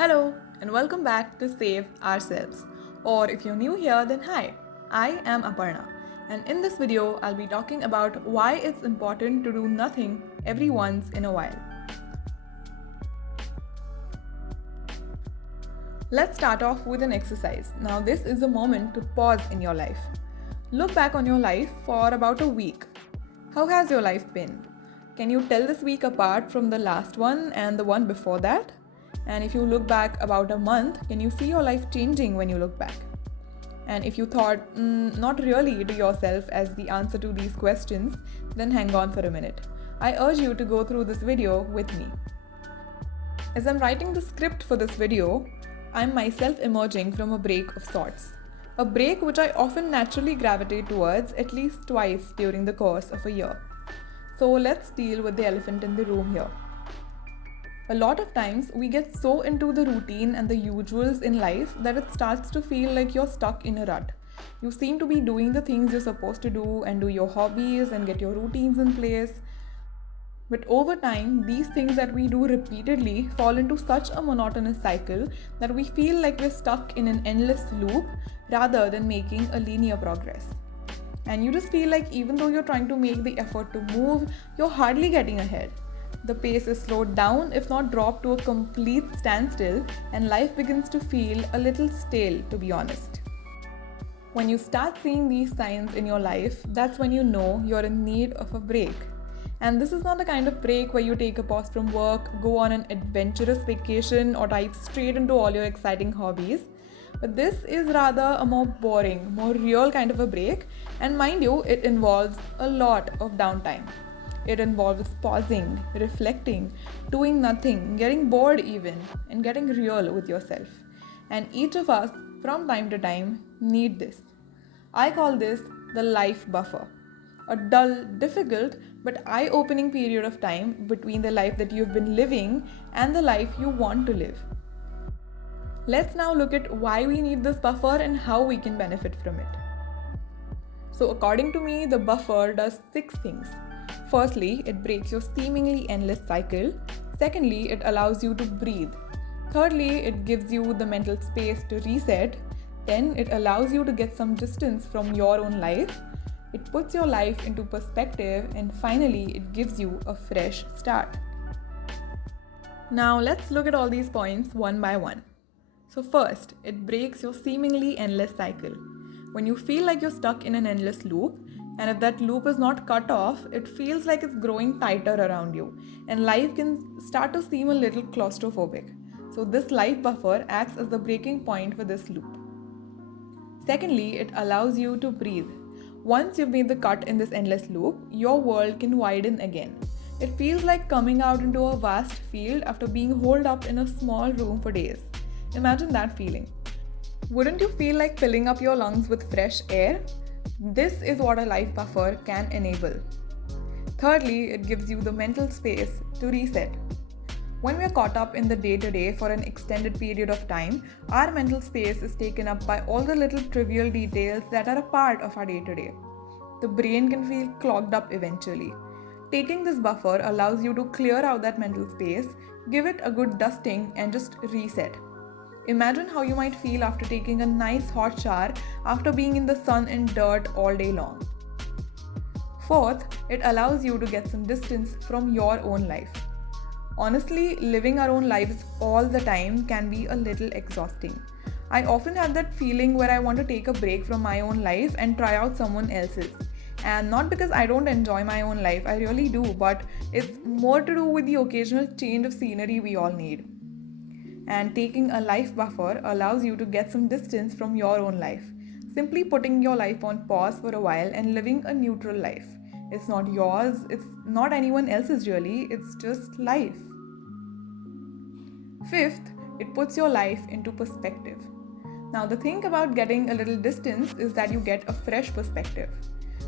Hello and welcome back to Save Ourselves. Or if you're new here, then hi, I am Aparna. And in this video, I'll be talking about why it's important to do nothing every once in a while. Let's start off with an exercise. Now, this is a moment to pause in your life. Look back on your life for about a week. How has your life been? Can you tell this week apart from the last one and the one before that? And if you look back about a month, can you see your life changing when you look back? And if you thought, not really to yourself as the answer to these questions, then hang on for a minute. I urge you to go through this video with me. As I'm writing the script for this video, I'm myself emerging from a break of sorts. A break which I often naturally gravitate towards at least twice during the course of a year. So let's deal with the elephant in the room here. A lot of times we get so into the routine and the usuals in life that it starts to feel like you're stuck in a rut. You seem to be doing the things you're supposed to do and do your hobbies and get your routines in place. But over time, these things that we do repeatedly fall into such a monotonous cycle that we feel like we're stuck in an endless loop rather than making a linear progress. And you just feel like even though you're trying to make the effort to move, you're hardly getting ahead. The pace is slowed down, if not dropped to a complete standstill, and life begins to feel a little stale, to be honest. When you start seeing these signs in your life, that's when you know you're in need of a break. And this is not the kind of break where you take a pause from work, go on an adventurous vacation, or dive straight into all your exciting hobbies. But this is rather a more boring, more real kind of a break, and mind you, it involves a lot of downtime. It involves pausing, reflecting, doing nothing, getting bored even, and getting real with yourself. And each of us, from time to time, need this. I call this the life buffer. A dull, difficult, but eye-opening period of time between the life that you've been living and the life you want to live. Let's now look at why we need this buffer and how we can benefit from it. So according to me, the buffer does 6 things. Firstly, it breaks your seemingly endless cycle. Secondly, it allows you to breathe. Thirdly, it gives you the mental space to reset. Then, it allows you to get some distance from your own life. It puts your life into perspective. And finally, it gives you a fresh start. Now, let's look at all these points one by one. So first, it breaks your seemingly endless cycle. When you feel like you're stuck in an endless loop, and if that loop is not cut off, it feels like it's growing tighter around you, and life can start to seem a little claustrophobic. So this life buffer acts as the breaking point for this loop. Secondly, it allows you to breathe. Once you've made the cut in this endless loop, your world can widen again. It feels like coming out into a vast field after being holed up in a small room for days. Imagine that feeling. Wouldn't you feel like filling up your lungs with fresh air? This is what a life buffer can enable. Thirdly, it gives you the mental space to reset. When we are caught up in the day-to-day for an extended period of time, our mental space is taken up by all the little trivial details that are a part of our day-to-day. The brain can feel clogged up eventually. Taking this buffer allows you to clear out that mental space, give it a good dusting, and just reset. Imagine how you might feel after taking a nice hot shower after being in the sun and dirt all day long. Fourth, it allows you to get some distance from your own life. Honestly, living our own lives all the time can be a little exhausting. I often have that feeling where I want to take a break from my own life and try out someone else's. And not because I don't enjoy my own life, I really do, but it's more to do with the occasional change of scenery we all need. And taking a life buffer allows you to get some distance from your own life. Simply putting your life on pause for a while and living a neutral life. It's not yours, it's not anyone else's really, it's just life. Fifth, it puts your life into perspective. Now the thing about getting a little distance is that you get a fresh perspective.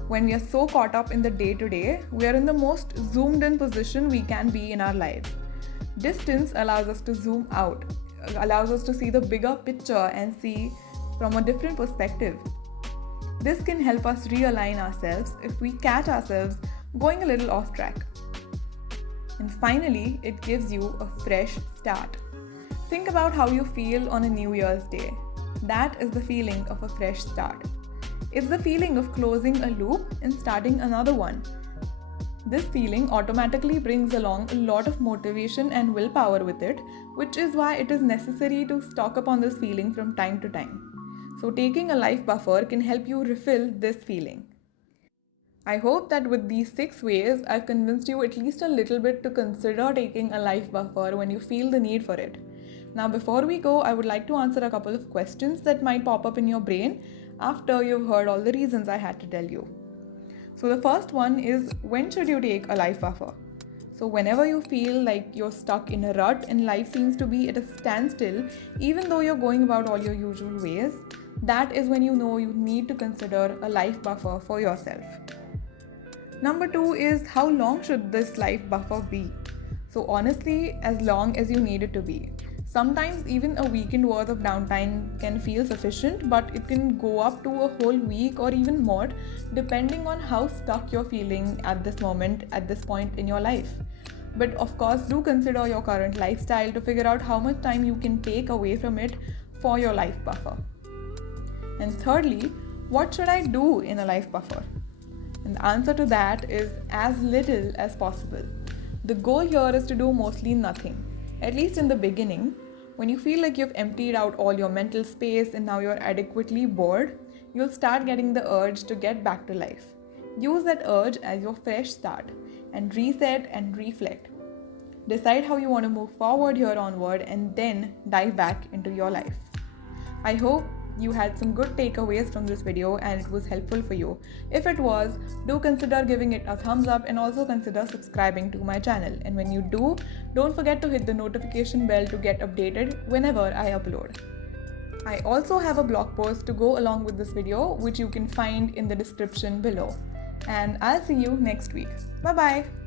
When we are so caught up in the day-to-day, we are in the most zoomed in position we can be in our lives. Distance allows us to zoom out, allows us to see the bigger picture and see from a different perspective. This can help us realign ourselves if we catch ourselves going a little off track. And finally, it gives you a fresh start. Think about how you feel on a New Year's Day. That is the feeling of a fresh start. It's the feeling of closing a loop and starting another one. This feeling automatically brings along a lot of motivation and willpower with it, which is why it is necessary to stock up on this feeling from time to time. So, taking a life buffer can help you refill this feeling. I hope that with these 6 ways, I've convinced you at least a little bit to consider taking a life buffer when you feel the need for it. Now, before we go, I would like to answer a couple of questions that might pop up in your brain after you've heard all the reasons I had to tell you. So, the first one is, when should you take a life buffer? So, whenever you feel like you're stuck in a rut and life seems to be at a standstill, even though you're going about all your usual ways, that is when you know you need to consider a life buffer for yourself. Number 2 is, how long should this life buffer be? So honestly, as long as you need it to be. Sometimes even a weekend worth of downtime can feel sufficient, but it can go up to a whole week or even more, depending on how stuck you're feeling at this moment, at this point in your life. But of course, do consider your current lifestyle to figure out how much time you can take away from it for your life buffer. And thirdly, what should I do in a life buffer? And the answer to that is as little as possible. The goal here is to do mostly nothing, at least in the beginning. When you feel like you've emptied out all your mental space and now you're adequately bored, you'll start getting the urge to get back to life. Use that urge as your fresh start and reset and reflect. Decide how you want to move forward here onward and then dive back into your life. I hope you had some good takeaways from this video and it was helpful for you. If it was, do consider giving it a thumbs up and also consider subscribing to my channel. And when you do, don't forget to hit the notification bell to get updated whenever I upload. I also have a blog post to go along with this video, which you can find in the description below. And I'll see you next week. Bye bye.